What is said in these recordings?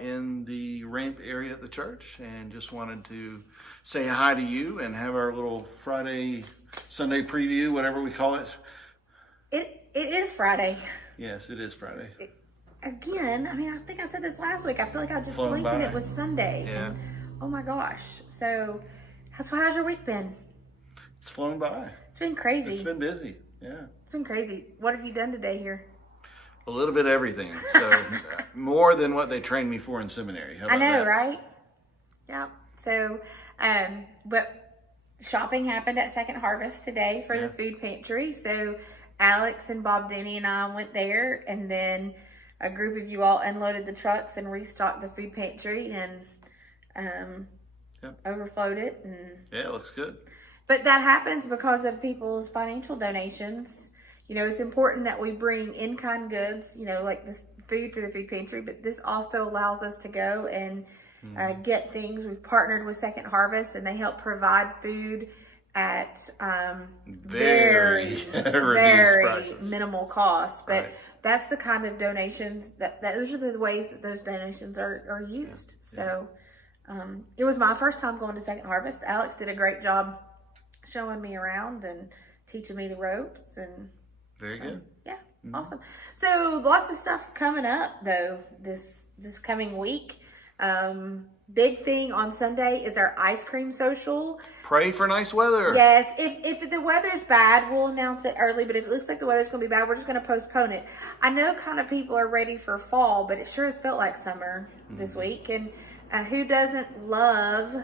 in the ramp area at the church and just wanted to say hi to you and have our little Sunday preview, whatever we call it. It is Friday. Yes, it is Friday. Again, I mean, I think I said this last week. I feel like I just Flown blinked by. and it was Sunday. Yeah. And, oh my gosh. So, how's your week been? It's flown by. It's been crazy. It's been busy. Yeah. It's been crazy. What have you done today here? A little bit of everything. So more than what they trained me for in seminary. How I about know, that? right? Yeah. So, but shopping happened at Second Harvest today for the food pantry. So Alex and Bob Denny and I went there, and then a group of you all unloaded the trucks and restocked the food pantry and overflowed it. And yeah, it looks good. But that happens because of people's financial donations. You know, it's important that we bring in-kind goods, you know, like this food for the food pantry, but this also allows us to go and get things. We've partnered with Second Harvest, and they help provide food at very minimal cost. But that's the kind of donations that those are the ways that those donations are used. So it was my first time going to Second Harvest. Alex did a great job showing me around and teaching me the ropes, and very good. Yeah, awesome. So lots of stuff coming up though this coming week. Big thing on Sunday is our ice cream social. Pray for nice weather. Yes, if the weather's bad, we'll announce it early, but if it looks like the weather's going to be bad, we're just going to postpone it. I know kind of people are ready for fall, but it sure has felt like summer this week. And who doesn't love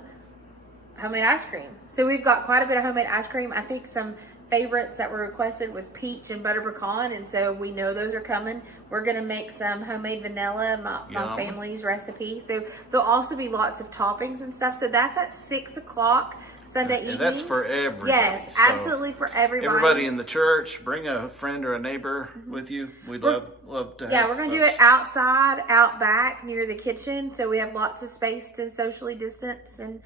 homemade ice cream? So we've got quite a bit of homemade ice cream. I think some favorites that were requested was peach and butter pecan, and so we know those are coming. We're gonna make some homemade vanilla, my family's recipe. So there'll also be lots of toppings and stuff. So that's at 6 o'clock Sunday evening. And that's for everybody. Yes, absolutely for everybody. Everybody in the church, bring a friend or a neighbor with you. We'd love to have. Yeah, we're gonna do it outside, out back, near the kitchen, so we have lots of space to socially distance and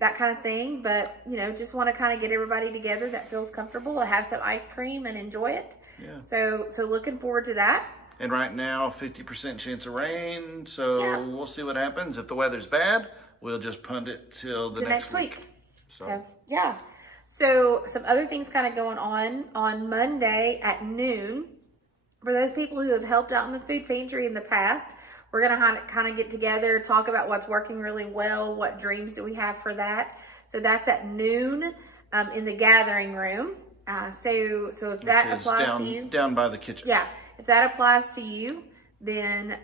that kind of thing. But you know, just want to kind of get everybody together that feels comfortable to have some ice cream and enjoy it. Yeah. So looking forward to that. And right now, 50% chance of rain. So we'll see what happens. If the weather's bad, we'll just punt it till the next week. So yeah. So some other things kind of going on Monday at noon. For those people who have helped out in the food pantry in the past, we're going to kind of get together, talk about what's working really well, what dreams do we have for that. So that's at noon in the gathering room. So if that applies to you. Down by the kitchen. Yeah. If that applies to you, then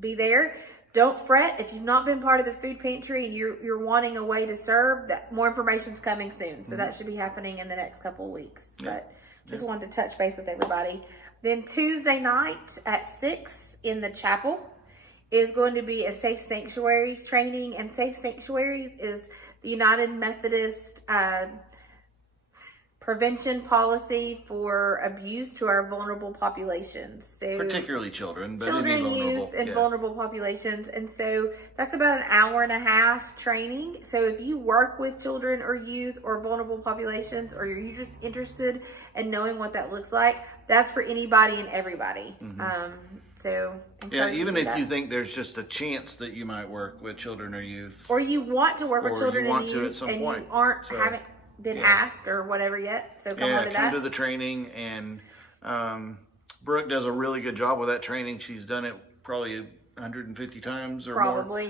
be there. Don't fret if you've not been part of the food pantry and you're wanting a way to serve. That more information's coming soon. So that should be happening in the next couple of weeks. But just wanted to touch base with everybody. Then Tuesday night at 6 in the chapel is going to be a Safe Sanctuaries training. And Safe Sanctuaries is the United Methodist prevention policy for abuse to our vulnerable populations. So particularly children, but children, youth, and vulnerable populations. And so that's about an hour and a half training. So if you work with children or youth or vulnerable populations, or you're just interested in knowing what that looks like, that's for anybody and everybody. So yeah, even if you think there's just a chance that you might work with children or youth, or you want to work with children and youth, and you haven't been asked or whatever yet. So come to the training. And Brooke does a really good job with that training. She's done it probably 150 times or more.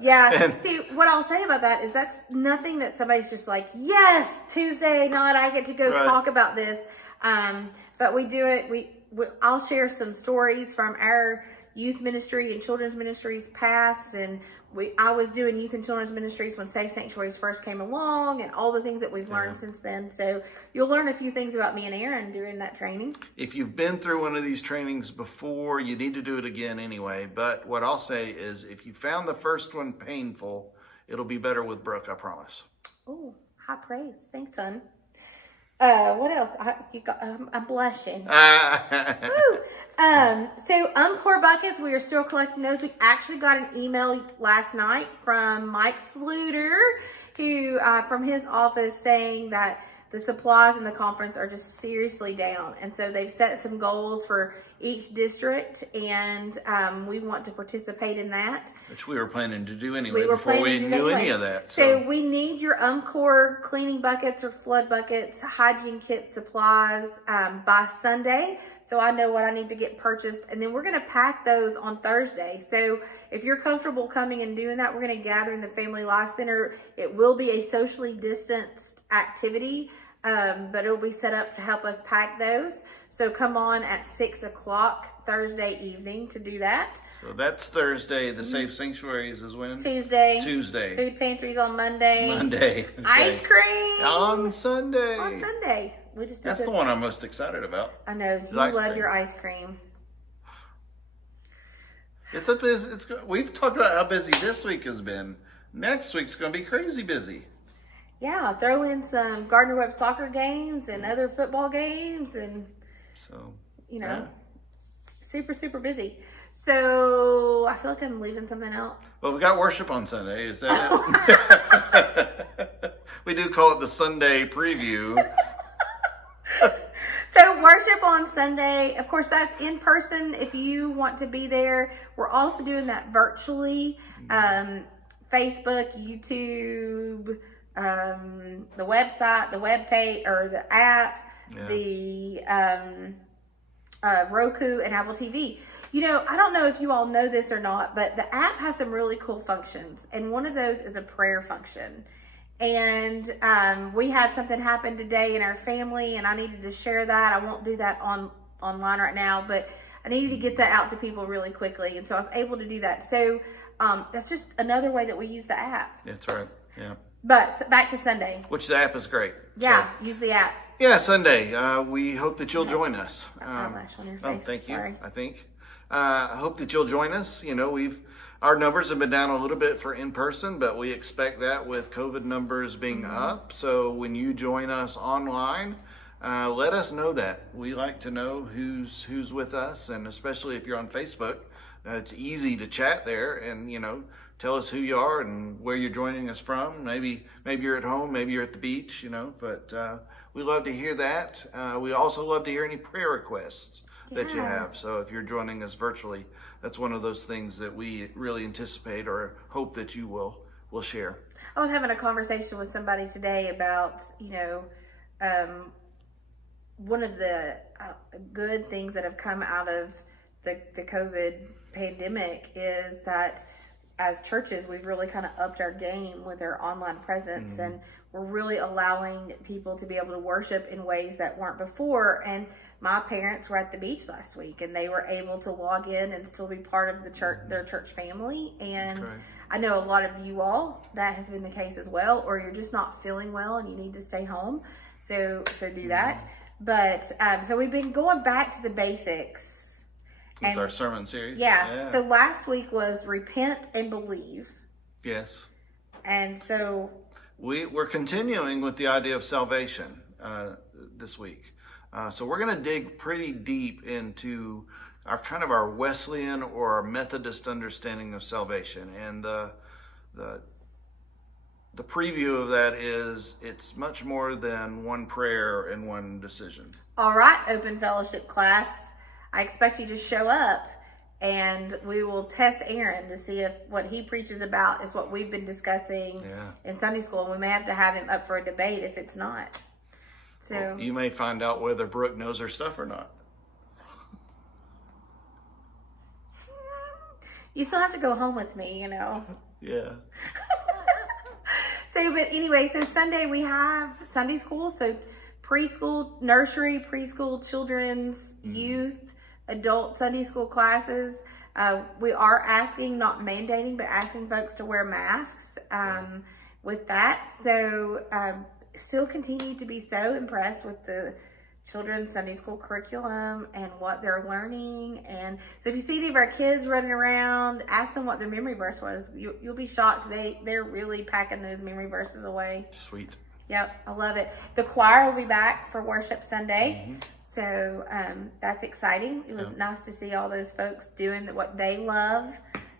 Yeah. See, what I'll say about that is that's nothing that somebody's just like, yes, Tuesday night I get to go talk about this. But we do it. I'll share some stories from our youth ministry and children's ministries past, and I was doing youth and children's ministries when Safe Sanctuaries first came along, and all the things that we've learned since then. So you'll learn a few things about me and Aaron during that training. If you've been through one of these trainings before, you need to do it again anyway. But what I'll say is, if you found the first one painful, it'll be better with Brooke, I promise. Oh, high praise. Thanks, son. What else? I'm blushing. So Encore buckets, we are still collecting those. We actually got an email last night from Mike Sluter, who from his office, saying that the supplies in the conference are just seriously down. And so they've set some goals for each district, and we want to participate in that. Which we were planning to do anyway before we knew any of that. So we need your Umpcore cleaning buckets or flood buckets, hygiene kit supplies by Sunday. So I know what I need to get purchased. And then we're going to pack those on Thursday. So if you're comfortable coming and doing that, we're going to gather in the Family Life Center. It will be a socially distanced activity, but it'll be set up to help us pack those. So come on at 6 o'clock Thursday evening to do that. So that's Thursday. The Safe Sanctuaries is when? Tuesday. Tuesday. Food pantries on Monday. Monday. Okay. Ice cream. On Sunday. On Sunday. That's the one I'm most excited about. I know. You love your ice cream. We've talked about how busy this week has been. Next week's going to be crazy busy. Yeah, throw in some Gardner Webb soccer games and other football games, and super, super busy. So I feel like I'm leaving something out. Well, we got worship on Sunday. Is that it? We do call it the Sunday preview. So worship on Sunday, of course, that's in person if you want to be there. We're also doing that virtually. Facebook, YouTube, the website, the webpage, or the app, the Roku and Apple TV. I don't know if you all know this or not, but the app has some really cool functions. And one of those is a prayer function. And we had something happen today in our family, and I needed to share that. I won't do that online right now, but I needed to get that out to people really quickly. And so I was able to do that. So that's just another way that we use the app. That's right. Yeah. But back to Sunday. Which the app is great. Yeah, use the app. Yeah, Sunday. We hope that you'll join us. Eyelash on your face. Oh, thank you. Sorry. I think. I hope that you'll join us. Our numbers have been down a little bit for in person, but we expect that with COVID numbers being up. So when you join us online, let us know that. We like to know who's with us, and especially if you're on Facebook, it's easy to chat there and tell us who you are and where you're joining us from. Maybe you're at home, maybe you're at the beach, but we love to hear that. We also love to hear any prayer requests that you have. So if you're joining us virtually, that's one of those things that we really anticipate or hope that you will share. I was having a conversation with somebody today about, one of the good things that have come out of the COVID pandemic is that as churches, we've really kind of upped our game with our online presence, and we're really allowing people to be able to worship in ways that weren't before. And my parents were at the beach last week, and they were able to log in and still be part of the church, their church family. And I know a lot of you all, that has been the case as well, or you're just not feeling well and you need to stay home. So do that. But so we've been going back to the basics. With our sermon series. Yeah. So last week was repent and believe. Yes. And so we're continuing with the idea of salvation this week. So we're going to dig pretty deep into our Wesleyan or our Methodist understanding of salvation. And the preview of that is it's much more than one prayer and one decision. All right, Open Fellowship class. I expect you to show up, and we will test Aaron to see if what he preaches about is what we've been discussing in Sunday school. And we may have to have him up for a debate if it's not. So well, you may find out whether Brooke knows her stuff or not. You still have to go home with me, Yeah. But anyway, so Sunday we have Sunday school. So preschool, nursery, preschool, children's, youth, adult Sunday school classes. We are asking, not mandating, but asking folks to wear masks with that. So still continue to be so impressed with the children's Sunday school curriculum and what they're learning. And so if you see any of our kids running around, ask them what their memory verse was. You'll be shocked. They're really packing those memory verses away. Sweet. Yep, I love it. The choir will be back for Worship Sunday. So that's exciting. It was nice to see all those folks doing what they love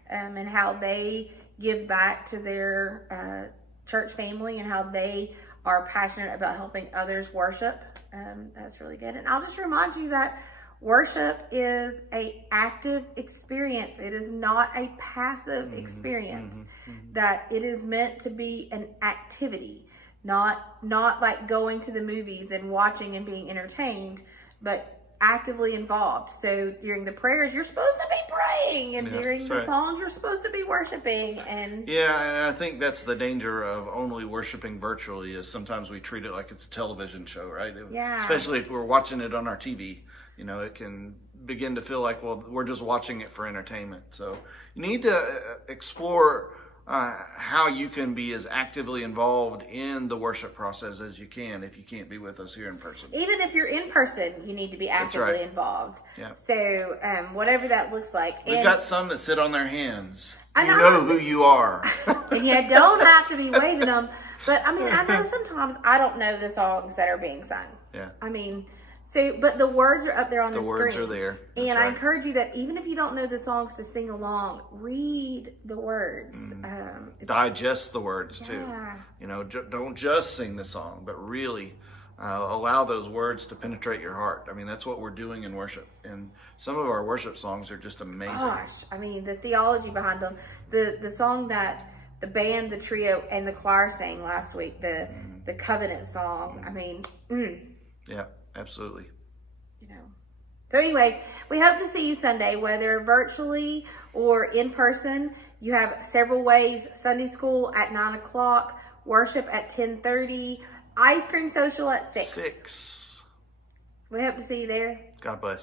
and how they give back to their church family and how they are passionate about helping others worship. That's really good. And I'll just remind you that worship is an active experience. It is not a passive experience. That it is meant to be an activity, not like going to the movies and watching and being entertained, but actively involved. So during the prayers, you're supposed to be praying, and during the songs, you're supposed to be worshiping. And and I think that's the danger of only worshiping virtually, is sometimes we treat it like it's a television show, right? Especially if we're watching it on our TV, it can begin to feel like, well, we're just watching it for entertainment. So you need to explore how you can be as actively involved in the worship process as you can if you can't be with us here in person. Even if you're in person, you need to be actively involved. Yeah. So whatever that looks like. We've got some that sit on their hands. You know who you are. And you don't have to be waving them. But I mean, I know sometimes I don't know the songs that are being sung. Yeah. I mean, but the words are up there on the screen. The words are there. And I encourage you that even if you don't know the songs to sing along, read the words. Digest the words too. Don't just sing the song, but really allow those words to penetrate your heart. I mean, that's what we're doing in worship. And some of our worship songs are just amazing. Gosh, I mean, the theology behind them. The song that the band, the trio, and the choir sang last week, the Covenant song. I mean, Yeah. Absolutely. So anyway, we hope to see you Sunday, whether virtually or in person. You have several ways: Sunday school at 9:00, worship at 10:30, ice cream social at 6. We hope to see you there. God bless.